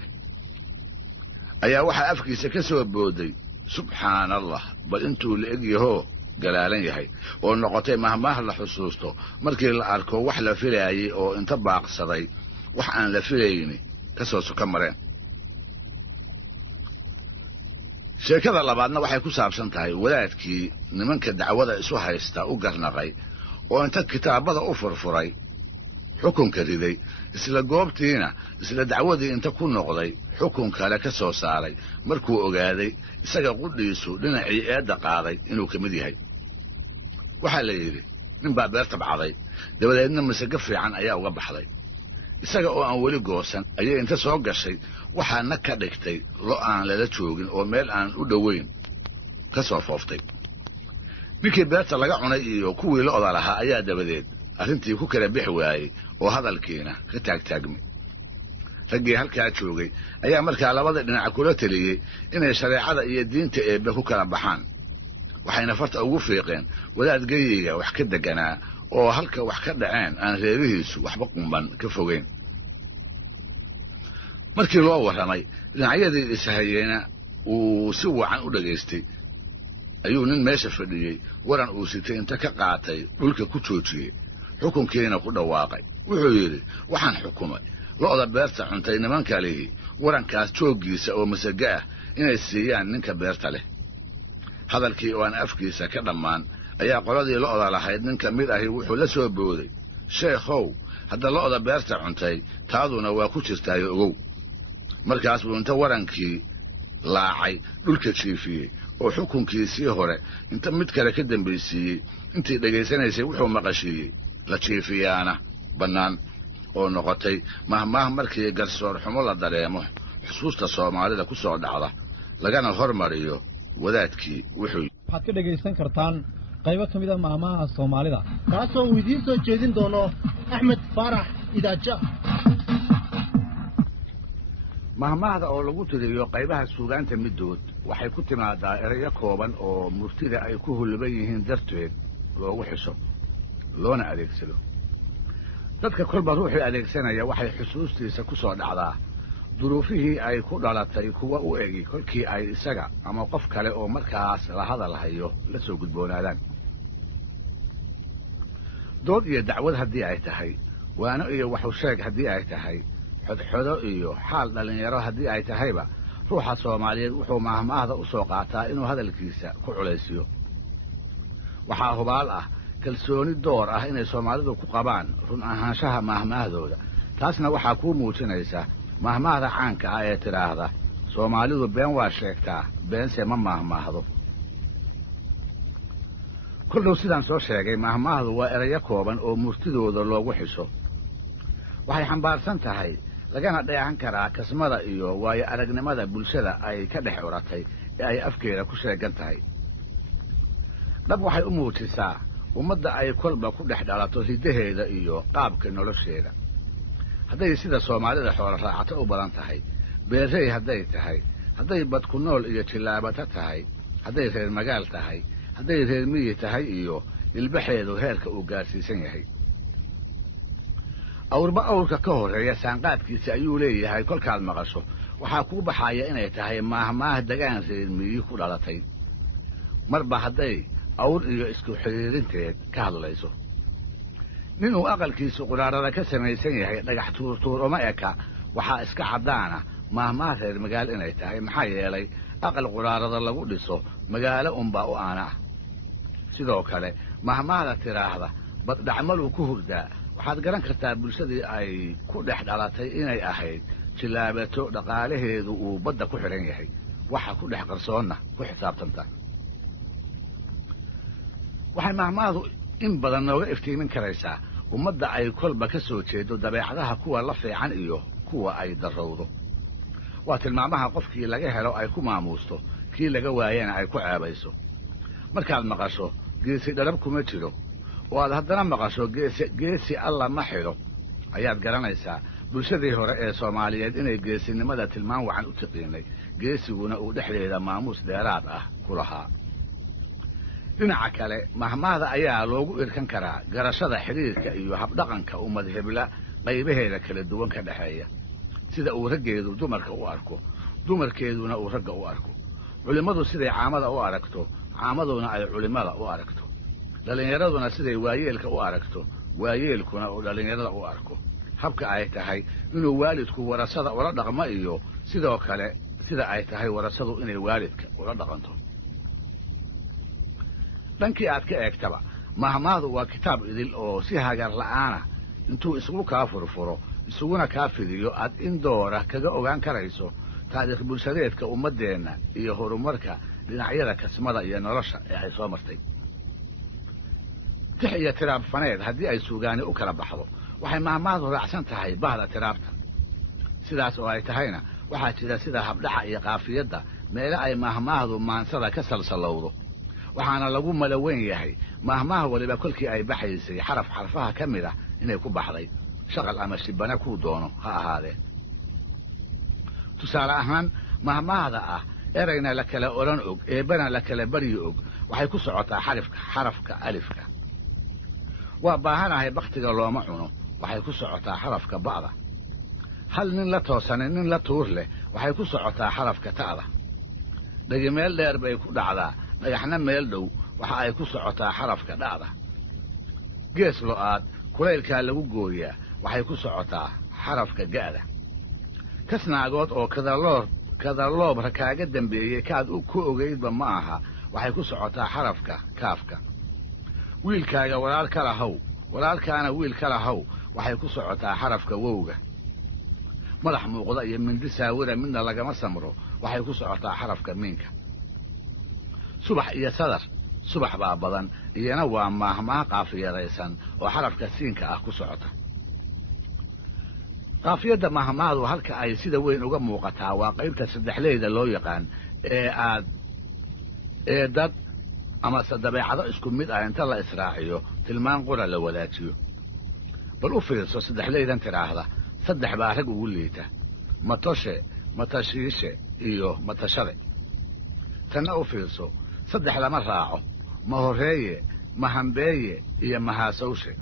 ayaa waxaa afkiisa ka soo booday subxaana allah bal intuu la eg yahoo galaalan yahay oo noqotay mahmaah la xusuusto markii la arko wax la filaayey oo inta baaqsaday wax aan la filayni ka soo soka mareen sheekada labaadna waxay ku saabsan tahay wadaadkii nimanka dacwada isu haysta u garnaqay oo inta kitaabada u furfuray xukunka riday isla goobtiina isla dacwadii inta ku noqday xukun kale ka soo saaray markuu ogaaday isaga qudhiisu dhinacii eedda qaaday inuu ka mid yahay waxaa la yidhi nin baa beer tabcaday dabadeedna masago fiican ayaa uga baxday isaga oo aan weli goosan ayay inta soo gashay waxaana ka dhigtay lo aan lala joogin oo meel aan u dhowayn ka soo fooftay ninkii beerta laga cunay iyo kuwii lo'da lahaa ayaa dabadeed arrintii ku kala bixi waayey oo hadalkiina ka taagtaagmay raggii halkaa joogay ayaa markaa labada dhinac kula taliyey inay shareecada iyo diinta eebbe ku kala baxaan waxayna farta ugu fiiqeen wadaad geyiga wax ka deganaa oo halka wax ka dhaceen aan reerihiisu waxba qumban ka fogeyn markii loo warramay dhinacyadii ishayeyna uu si wacan u dhagaystay ayuu nin meesha fadhiyey waran uu sitay inta ka qaatay dhulka ku joojiyey xukunkiina ku dhawaaqay wuxuu yidhi waxaan xukumay lo'da beerta cuntay nimanka lihi warankaas jooggiisa oo masago ah inay siiyaan ninka beerta leh hadalkii oo aan afkiisa ka dhammaan ayaa qoladii lo'da lahayd nin ka mid ahi wuxuu la soo booday sheekhow hadda lo'da beerta cuntay taaduna waa ku jirtaayo ogow markaas buu inta warankii laacay dhulka jiifiyey oo xukunkiisii hore inta mid kale ka dambaysiiyey intii dhegaysanaysay wuxuu maqashiiyey la jiifiyaana bannaan oo noqotay mahmaah markii garsoor xumo la dareemo xusuusta Soomaalida ku soo dhacda lagana hormariyo wadaadkii wuxuu waxaad ka dhagaysan kartaan qaybo ka mid ah maamaha Soomaalida kaasoo uu idiin soo jeedin doono Axmed Faarax Idaaja. mahmaahda oo lagu tiriyo qaybaha suugaanta midood waxay ku timaadaa erayo kooban oo murtida ay ku huluban yihiin darteed loogu xiso loona adeegsado. dadka kolba ruuxii adeegsanaya waxay xusuustiisa ku soo dhacdaa duruufihii ay ku dhalatay kuwa u egi kolkii ay isaga ama qof kale oo markaas la hadalhayo la soo gudboonaadaan. dood iyo dacwad haddii ay tahay, waano iyo waxu sheeg haddii ay tahay, xodxodo iyo xaal dhalinyaro haddii ay tahayba, ruuxa Soomaaliyeed wuxuu mahmaahda u soo qaataa inuu hadalkiisa ku culaysiyo. waxaa hubaal ah kalsooni door ah inay Soomaalidu ku qabaan run ahaanshaha mahmaahdooda. taasna waxaa kuu muujinaysa mahmaahda caanka ah ee tiraahda Soomaalidu been waa sheegtaa, beense ma mahmaahdo. kullu sidaan soo sheegay, mahmaahdu waa erayo kooban oo murtidooda loogu xiso. waxay xambaarsan tahay lagana dheehan karaa kasmada iyo waayo aragnimada bulshada ay ka dhex uratay ee ay afkeeda ku sheegan tahay. dhab waxay u muujisaa ummadda ay kolba ku dhex dhalato hidaheeda iyo qaabka nolosheeda. hadday sida Soomaalida xoolo raacato u badan tahay, beerey hadday tahay, hadday bad ku nool iyo jilaabata tahay, hadday reer magaal tahay, hadday reer miyi tahay iyo ilbaxeedu heerka uu gaarsiisan yahay. awrba awrka ka horeeya saanqaadkiisa ayuu leeyahay. kolkaad maqasho waxaa kuu baxaya inay tahay mahmaah degaan reer miyi ku dhalatay, marba hadday awr iyo isku xiriirinteed ka hadlayso. ninuu aqalkiisu quraarada ka samaysan yahay dhagax tuurtuur uma eka waxaa iska caddaana mahmaah reer magaal inay tahay. maxaa yeelay aqal quraarada lagu dhiso magaalo unbaa u aana ah. sidoo kale mahmaahda tiraahda baddhacmaluu ku hurdaa waxaad garan kartaa bulshadii ay ku dhex dhalatay inay ahayd jilaabato dhaqaalaheedu uu badda ku xidhan yahay. waxa ku dhex qarsoonna ku xisaabtanta. waxay mahmaahdu in badan nooga iftiimin karaysaa ummadda ay kolba ka soo jeedo dabeecadaha kuwa la fiican iyo kuwa ay darrowdo. waa tilmaamaha qofkii laga helo ay ku maamuusto, kii laga waayana ay ku ceebayso. markaad maqasho geesi dhalab kuma jiro oo aad haddana maqasho geesi alla ma xidho, ayaad garanaysaa bulshadii hore ee Soomaaliyeed inay geesinimada tilmaan wacan u tiqiinay, geesiguna uu dhexdeeda maamuus dheeraad ah ku lahaa. dhinaca kale mahmaahda ayaa loogu irkan karaa garashada xiriirka iyo habdhaqanka ummad hebla qaybaheeda kala duwan ka dhexeeya, sida uu raggeedu dumarka u arko, dumarkeeduna uu ragga u arko, culimmadu siday caamada u aragto, caamaduna ay culimmada u aragto, dhallinyaraduna siday waayeelka u aragto, waayeelkuna uu dhallinyarada u arko, habka ay tahay inuu waalidku warasada ula dhaqmo iyo sidoo kale sida ay tahay warasadu inay waalidka ula dhaqanto. dhankii aad ka eegtaba mahmaahdu waa kitaab idil oo si hagar la'aana intuu isugu kaa furfuro isuguna kaa fidiyo aad in doora kaga ogaan karayso taariikh bulshadeedka ummaddeenna iyo horumarka dhinacyada kasmada iyo nolosha ee ay soo martay. tix iyo tiraab faneed haddii ay suugaani u kala baxdo waxay mahmaahdu raacsan tahay bahda tiraabta. sidaas oo ay tahayna waxaa jira sida habdhaca iyo qaafiyadda meelo ay mahmaahdu maansada ka salsalowdo, waxaana lagu malaweyn yahay mahmaah waliba kolkii ay baxaysay xaraf xarfaha ka mid ah inay ku baxday, shaqal ama shibana kuu doono ha ahaadee. tusaale ahaan mahmaahda ah erayna la kala odhan og, eebbana la kala baryi og, waxay ku socotaa xarafka alifka. waa baahanahay bakhtiga looma cuno, waxay ku socotaa xarafka ba'da. hal nin la toosanin nin la tuur leh, waxay ku socotaa xarafka ta'da. dhegi meel dheer bay ku dhacdaa, dhagaxna meel dhow waxa ay ku socotaa xarafka dha'da. gees lo'aad kulaylkaa lagu gooyaa, waxay ku socotaa xarafka ga'da. kasnaagood oo kadaloob kaaga dambeeyey kaad ku ogaydba ma aha, waxay ku socotaa xarafka kaafka. wiilkaaga walaal ka lahow, walaalkaana wiil ka lahow, waxay ku socotaa xarafka wowga. madax muuqda iyo mindi saawira midna lagama samro, waxay ku socotaa xarafka miinka. subax iyo sadar, subax baa badan, iyana waa mahmaah qaafiyadaysan oo xarafka siinka ah ku socota. qaafiyadda mahmaahdu halka ay sida weyn uga muuqataa waa qaybta saddexleyda loo yaqaan dad ama dabeecado isku mid ah inta la israaciyo tilmaan qura la wadaajiyo bal u fiirso saddexleydan tiraahda saddex baa rag ugu liita matoshe matashiishe iyo matashade tanna u fiirso saddex lama raaco ma horreeye ma hambeeye iyo mahaasowshe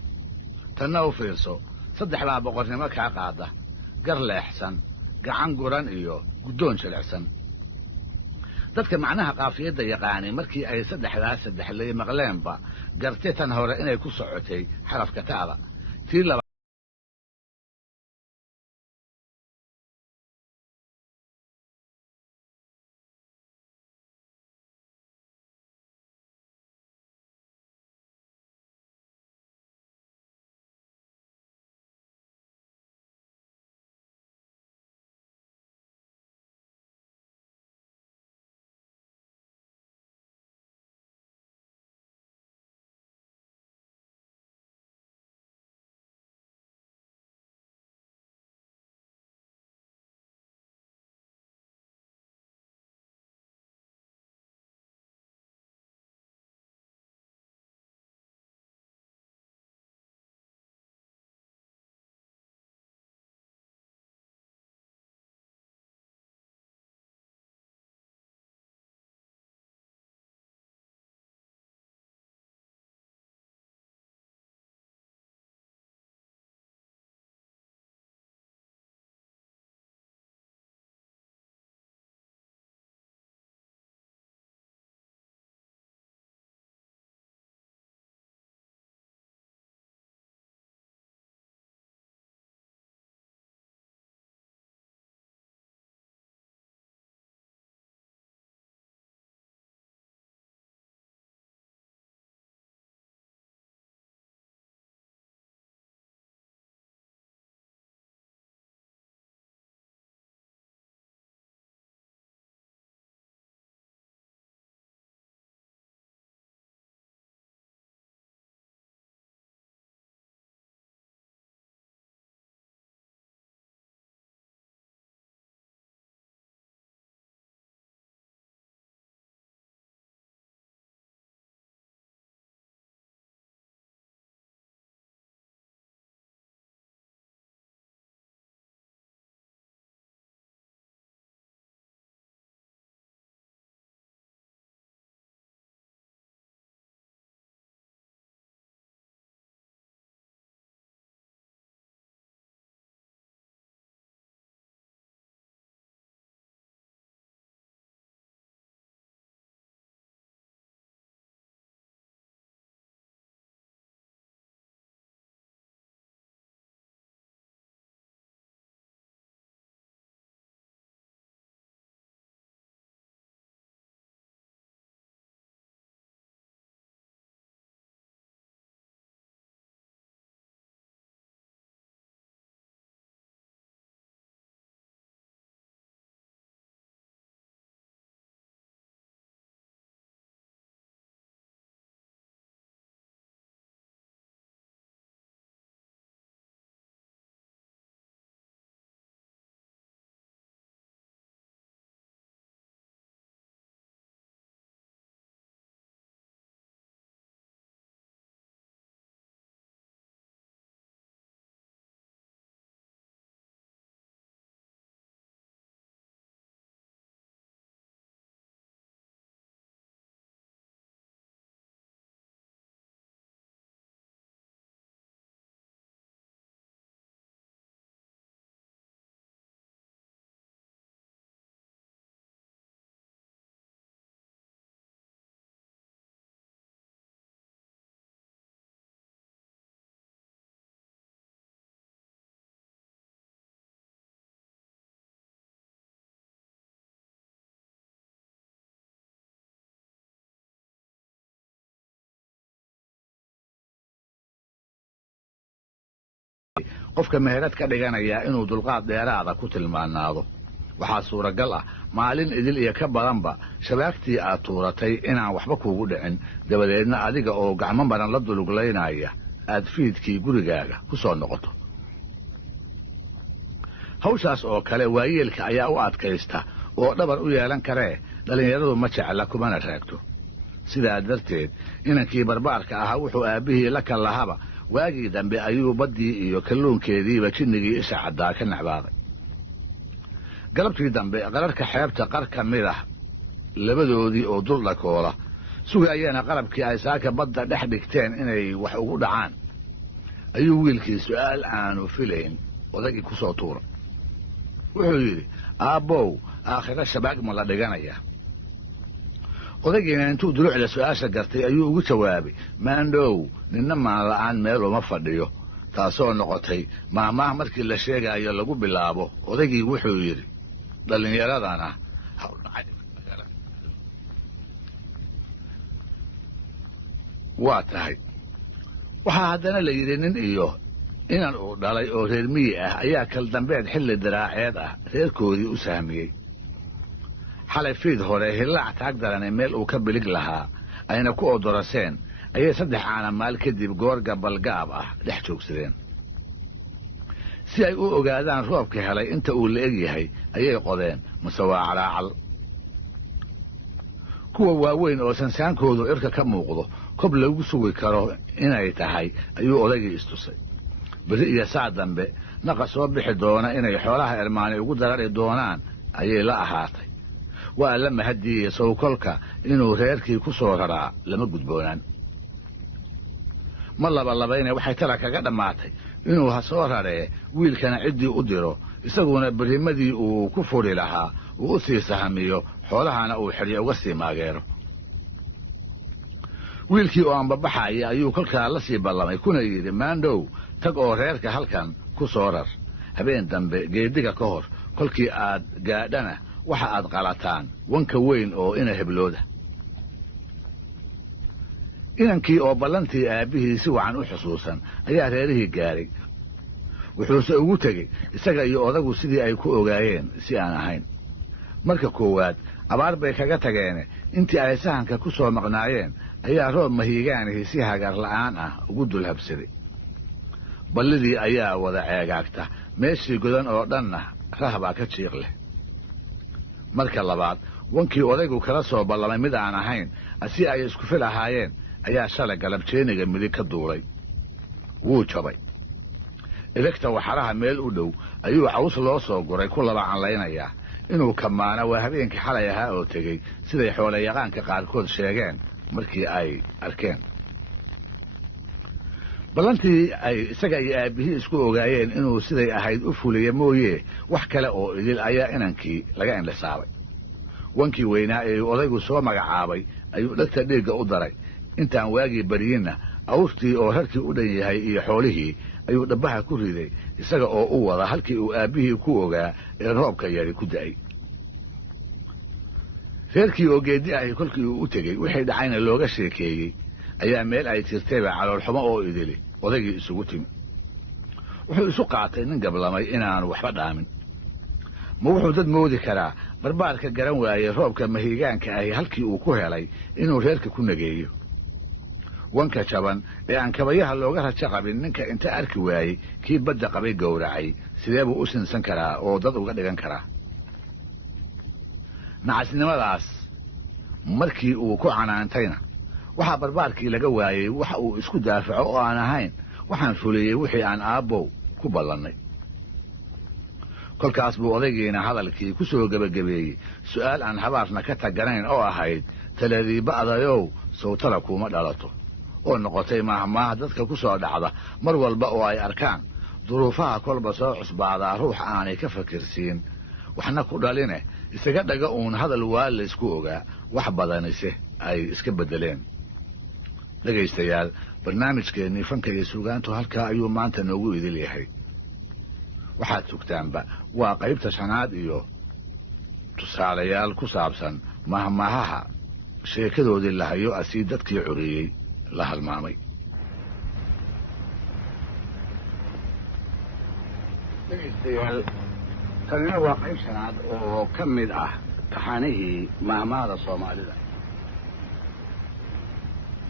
tanna u fiirso saddex baa boqornimo kaa qaada gar leexsan gacan guran iyo guddoon jilicsan dadka macnaha qaafiyadda yaqaanay markii ay saddexley maqleenba gartay tan hore inay ku socotay xarafka ta'da tii qofka meherad ka dhiganaya inuu dulqaad dheeraada ku tilmaanaado waxaa suuragal ah maalin idil iyo ka badanba shabaagtii aad tuuratay inaan waxba kuugu dhicin dabadeedna adiga oo gacmo maran la duluglaynaya aad fiidkii gurigaaga ku soo noqoto hawshaas oo kale waayeelka ayaa u adkaysta oo dhabar u yeelan karee dhallinyaradu ma jecla kumana raagto sidaa darteed inankii barbaarka ahaa wuxuu aabbihii la kal lahaba waagii dambe ayuu baddii iyo kalluunkeediiba jinnigii isha caddaa ka necbaaday galabtii dambe qararhka xeebta qar ka mid ah labadoodii oo dul dhakoola sugaayana qalabkii ay saaka badda dhex dhigteen inay wax ugu dhacaan ayuu wiilkii su'aal aanu filayn odagii ku soo tuura wuxuu yidhi aabbow aakhiro shabaag ma la dhiganaya odagiina intuu dulucda su'aasha gartay ayuu ugu jawaabay maandhow ninna maan la'aan meel uma fadhiyo taasoo noqotay maahmaah markii la sheegaayo lagu bilaabo odagii wuxuu yidhi dhallinyaradana waa tahay waxaa haddana la yidhi nin iyo inan uu dhalay oo reer miyi ah ayaa kal dambeed xilli diraaceed ah reerkoodii u sahmiyey xalay fiid hore hillaac taag darane meel uu ka bilig lahaa ayna ku odoraseen ayay 3 caanamaal kadib goor gabalgaab ah dhex joogsadeen si ay u ogaadaan roobka helay inta uu la eg yahay ayay qodeen mase waa calaacal kuwa waaweyn oo sansaankoodu cirka ka muuqdo kob lagu sugi karo inay tahay ayuu odagii istusay beri iyo saa dambe naqa soo bixi doona inay xoolaha irmaani ugu darari doonaan ayay la ahaatay waa la mahadiyey sawkolka inuu reerkii ku soo raraa lama gudboonaan ma labayna waxay tala kaga dhammaatay inuu ha soo raree wiilkana ciddii u diro isaguna berimadii uu ku furi lahaa uu u sii sahamiyo xoolahana uu xidhiyo uga sii maageero wiilkii oo aanbabaxaya ayuu kolkaa la sii ballamay kuna yidhi maandhow tag oo reerka halkan ku soo rar habeen dambe geediga ka hor kolkii aad gaadhana waxa aad qalataan wanka weyn oo ina heblooda inankii oo ballantii aabbihii si wacan u xusuusan ayaa reerihii gaadhay wuxuuse ugu tegey isaga iyo odagu sidii ay ku ogaayeen si aan ahayn marka koowaad abaar bay kaga tageene intii ay sahanka ku soo maqnaayeen ayaa roob mahiigaanihii si hagar la'aan ah ugu dul habsaday ballidii ayaa wada ceegaagta meeshii godan oo dhanna rahbaa ka jiiq leh marka labaad wankii odaygu kala soo ballamay mid aan ahayn si ay isku fil ahaayeen ayaa shalay galabjeeniga midig ka duulay wuu jabay elegta waxaraha meel u dhow ayuu caws loo soo guray ku laba canlaynayaa inuu kamaana waa habeenkii xalay ahaa oo tegey siday xoolayaqaanka qaarkood sheegeen markii ay arkeen ballantii ay isaga iyo aabbihii isku ogaayeen inuu siday ahayd u fuliya mooye wax kale oo idil ayaa inankii laga indhisaabay wankii weynaa ee odaygu soo magacaabay ayuu dhegta dhiigga u daray intaan waagii baryinna awrtii oo rarkii u dhan yahay iyo xoolihii ayuu dhabbaha ku riday isaga oo u wada halkii uu aabbihii ku ogaa ee roobka yari ku da'ay reerkii oo geeddi ahi kolkii uu u tegey wixii dhacayna looga sheekeeyey ayaa meel ay jirtayba caloolxumo oo idili odaygii isugu timi wuxuu isu qaatay nin gablamay inaanu waxba dhaamin ma wuxuu dad moodi karaa barbaarka garan waayey roobka mahiigaanka ahi halkii uu ku helay inuu reerka ku nageeyo wanka jaban ee aan kabayaha looga rajo qabin ninka inta arki waayey kii badda qabay gowracay sidee buu u sinsan karaa oo dad uga dhigan karaa nacasnimadaas markii uu ku canaantayna waxaa barbaarkii laga waayey waxa uu isku daafaco oo aan ahayn waxaan fuliyey wixii aan aabbow ku ballannay kolkaas buu odaygiina hadalkii ku soo gebagabeeyey su'aal aan habaarna ka taganayn oo ahayd taladii ba'dayow sawtala kuuma dhalato oo noqotay maahmaaha dadka ku soo dhacda mar walba oo ay arkaan duruufaha kolba soo cusbaadaa ruux aanay ka fakirsiin waxna ku dhaline isaga dhaga uun hadal waa laysku ogaa wax badanise ay iska beddeleen dhegaystayaal barnaamijkeennii fanka iyo suugaantu halkaa ayuu maanta noogu idil yahay waxaad sugtaanba waa qaybta 5aad iyo tusaalayaal ku saabsan mahmaahaha sheekadoodii la hayo asii dadkii curiyey la halmaamay dhegaystayaal tanina waa qayb 5aad oo ka mid ah taxanihii mahmaahda soomaalida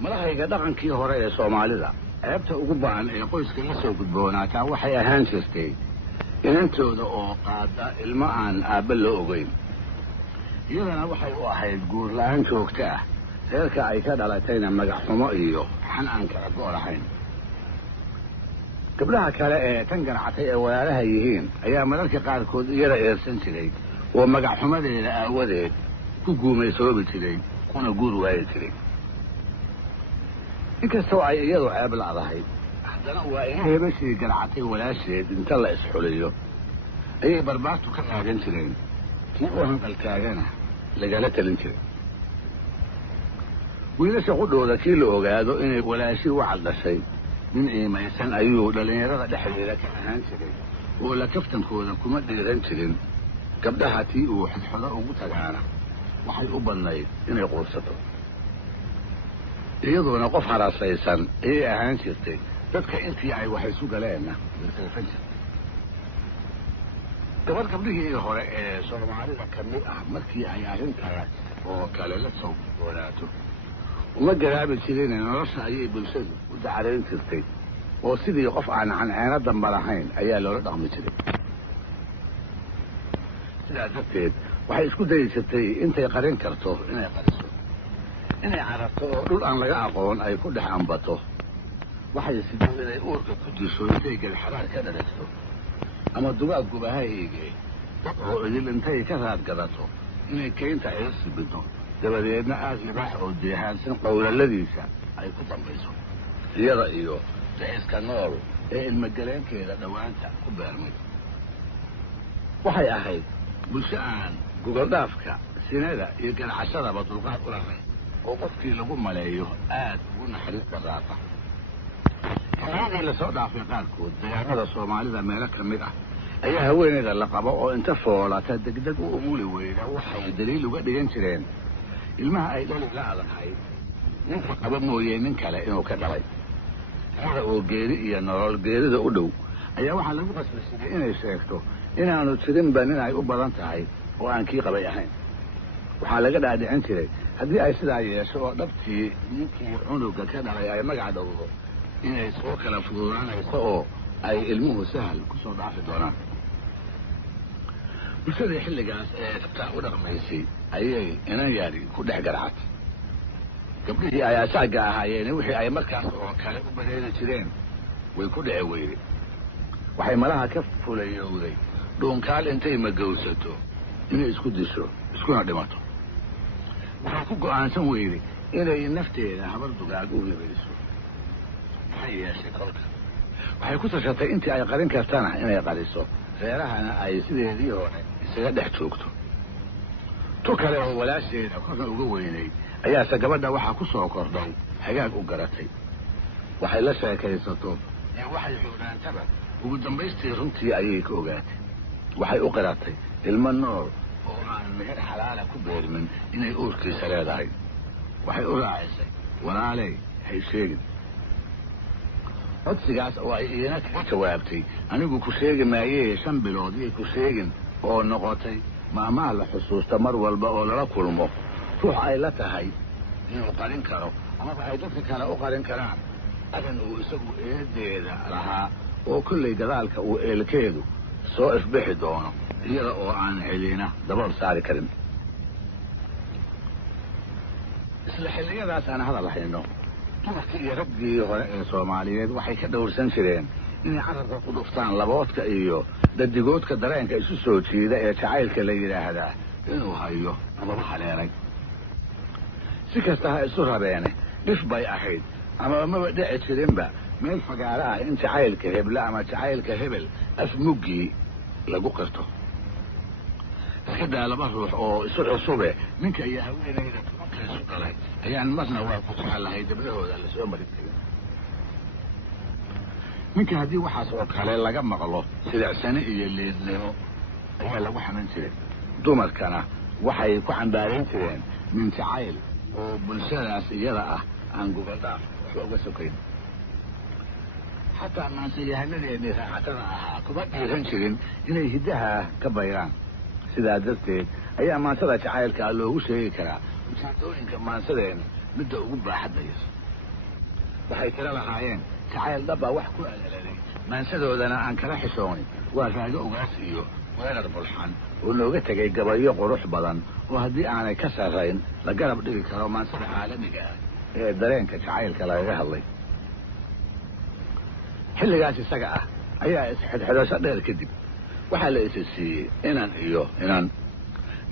malahayga dhaqankii hore ee soomaalida ceebta ugu ba'an ee qoyska la soo gudboonaataa waxay ahaan jirtay inantooda oo qaada ilmo aan aabba loo ogayn iyadana waxay u ahayd guur la-aan joogto ah reerka ay ka dhalatayna magac xumo iyo xan aan kala go' lahayn gabdhaha kale ee tan ganacsay ee walaalaha yihiin ayaa mararka qaarkood iyada eersan jiray oo magac xumadeeda aawadeed ku guumaysoobi jiray kuna guur waayi jiray inkastoo ay iyadu ceeb la'dahay haddana waa ina hebashii ganacsay walaasheed inta la isxuliyo ayay barbaartu ka qaadan jireen kii u hanqaltaagana lagala talin jiray wiilasha qudhooda kii la ogaado inay walaashii u caddashay nin iimaysan ayuu dhallinyarada dhexdeeda ka ahaan jiray oo la kaftankooda kuma dhiiran jirin gabdhaha tii uu xodxodo ugu tagaana waxay u badnayd inay quursato iyaduona qof haraasaysan ayay ahaan jirtay dadka intii ay wax isu galeenna dirqeefan jirtay gabadh gabdhihii hore ee soomaalida ka mid ah markii ay arrintaas oo kale la soo wanaato uma garaabi jirine nolosha ayay bulshadu u dacarayn jirtay oo sidii qof aan canceeno damba lahayn ayaa loola dhaqmi jiray sidaa darteed waxay isku dayi jirtay intay qarin karto inay qariso inay cararto oo dhul aan laga aqoon ay ku dhex ambato waxay sidoo inay uurka ku disho intay gelxaraar ka dhalasto ama dugaag gubaha eegee dad oo idil intay ka raadgadato inay keynta cirsi bido dabadeedna aad libaax oo deehaansan qowlaladiisa ay ku dambayso iyada iyo daciska nool ee ilmagaleenkeeda dhowaanta ku beermay waxay ahayd bulsho aan gogoldhaafka sinada iyo ganacashadaba dulqaad u lahayn oo qofkii lagu maleeyo aad ugu naxariis badaata xiliyadii lasoo dhaafay qaarkood deegaanada soomaalida meelo ka mid ah ayaa haweeneyda la qabo oo inta foolata degdeg u umuli weyda waxay daliil uga dhigan jireen ilmaha ay dhali la adaghayd ninka qaba mooyee nin kale inuu ka dhalay iyada oo geeri iyo nolol geerida u dhow ayaa waxaa lagu qasbasiday inay sheegto inaanu jirinba nin ay u badan tahay oo aan kii qabay ahayn waxaa laga dhaadhicin jiray haddii ay sidaa yeesho oo dhabtii ninkii cunuga ka dhalay ay magac dhowdo inay soo kala fududaanayso oo ay ilmuhu sahal ku soo dhaafi doonaan bulshadii xilligaas ee dabtaa u dhaqmaysay ayay inan yaari ku dhex garcatay gabdhihii ay asaaga ahaayeen wixii ay markaas oo kale u bareeri jireen way ku dhici weyday waxay malaha ka fulayowday dhuunkaal intay magowsato inay isku disho iskuna dhimato waxay ku go'aansan weyday inay nafteeda habar dugaag u hibayso maxay yeeshay kolka waxay ku tashatay intii ay qarin kartana inay qariso reerahana ay sideedii hore isaga dhex joogto tu kale oo walaasheeda korna uga weynayd ayaase gabadha waxaa ku soo kordhay hagaag u garatay waxay la sheekaysato ee waxay xoogaantaba ugu dambaystii runtii ayay ka ogaatay waxay u qiratay ilmo nool oo aan meher xalaala ku beermin inay uurkiisa leedahay waxay u raacisay walaaley hay sheegin codsigaas oo ay iina kaga jawaabtay anigu ku sheegi maayee 5 bilood iyay ku sheegin oo noqotay maamaha la xusuusta mar walba oo lala kulmo ruux ay la tahay inuu qarin karo amaba ay dadka kale u qarin karaan adan uu isagu eedeeda lahaa oo kullay gadaalka uu eelkeedu soo ifbixi doono iyada oo aan celina dabool saari karin isla xilliyadaas aan hadal hayno dumarkii iyo raggii hore ee soomaaliyeed waxay ka dhowrsan jireen inay carabka ku dhuftaan laboodka iyo dadigoodka dareenka isu soo jiida ee jacaylka la yidhaahdaa inuu hayo amaba haleelay si kasta ha isu rabeene dhif bay ahayd amaba maba dhici jirinba meel fagaaro ah in jacaylka hebla ama jacaylka hebel af muggii lagu qirto iska daa laba ruux oo isu cusube ninka iyo haweenayda tumanka isu dhalay ayaan marna waa ku jecelahay dabdahooda la soo mari jirin ninka haddii waxaas oo kale laga maqlo sidacsane iyo liidnimo ayaa lagu xaman jiray dumarkana waxay ku cambaarayn jireen min jacayl oo bulshadaas iyada ah aan goboldhaaf waxba uga sokayn xataa maanseyahanadeenii raacatada ahaa kuma dhiiran jirin inay hiddaha ka bayraan sidaa darteed ayaa maansada jacaylkaa loogu sheegi karaa ujeedooyinka maansadeena midda ugu baaxadayso waxay tira lahaayeen jacayl dhabbaa wax ku alaladay maansadoodana aan kala xishoonin waa raago ugaas iyo weerar bulxan oo nooga tegay gabayo qurux badan oo haddii aanay ka sarrayn la garab dhigi karo maansada caalamiga ah ee dareenka jacaylka lagaga hadlay. xilligaas isaga ah ayaa isxidxidasho dheer kadib waxaa la isa siiyey inan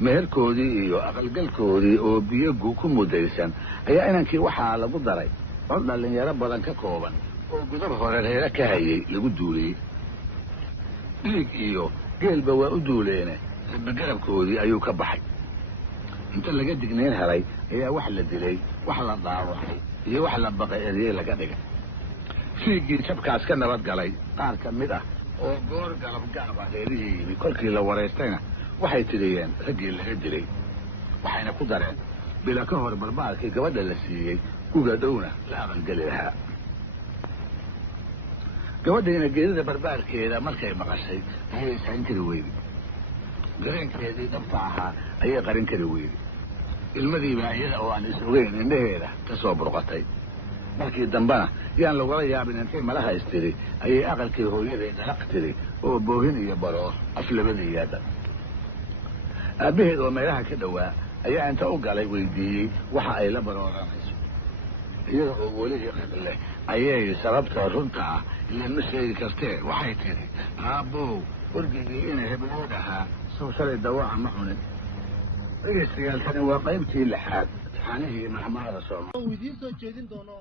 meherkoodii iyo aqalgalkoodii oo biyogu ku mudaysan ayaa inankii waxaa lagu daray cod dhallinyaro badan ka kooban oo gudab hore reere ka hayay lagu duuliyey. dhiig iyo geelba waa u duuleene garabkoodii ayuu ka baxay. inta laga dignayn helay ayaa wax la dilay, wax la dhaawacay iyo wax la baqay eryey laga dhigay. fiiggii jabkaas ka nabad galay qaar ka mid ah oo goor galabgaaba reerihii yimi kolkii la waraystayna waxay tiriyeen raggii laga dilay, waxayna ku dareen bila ka hor barbaarkii gabadha la siiyey uga dhowna la aqalgeli lahaa. gabadhiina geerida barbaarkeeda markay maqashay ayay ishayn kari weyday. dareenkeedii dhabta ahaa ayay qarin kari weyday. ilmadiibaa iyada oo aan is ogeyn indhaheeda ka soo burqatay. markii dambena yaan lagula yaabin intay malaha istiri ayay aqalkii hooyadeed dalaq tiri oo boohin iyo baroor af labadiyaada. aabbaheed oo meelaha ka dhowaa ayaa inta u galay weydiiyey waxa ay la barooranayso. iyada oo weli iqad leh ayay sababta runta ah ilaan ma sheegi kartee waxay tidhi aabbow wargigii inay heblood ahaa soo shalay dawaaca ma cunin. dhegaystayaal tani waa qaybtii 6 taxanihii mahmaada Soomaaliya. idiin soo jeedin doono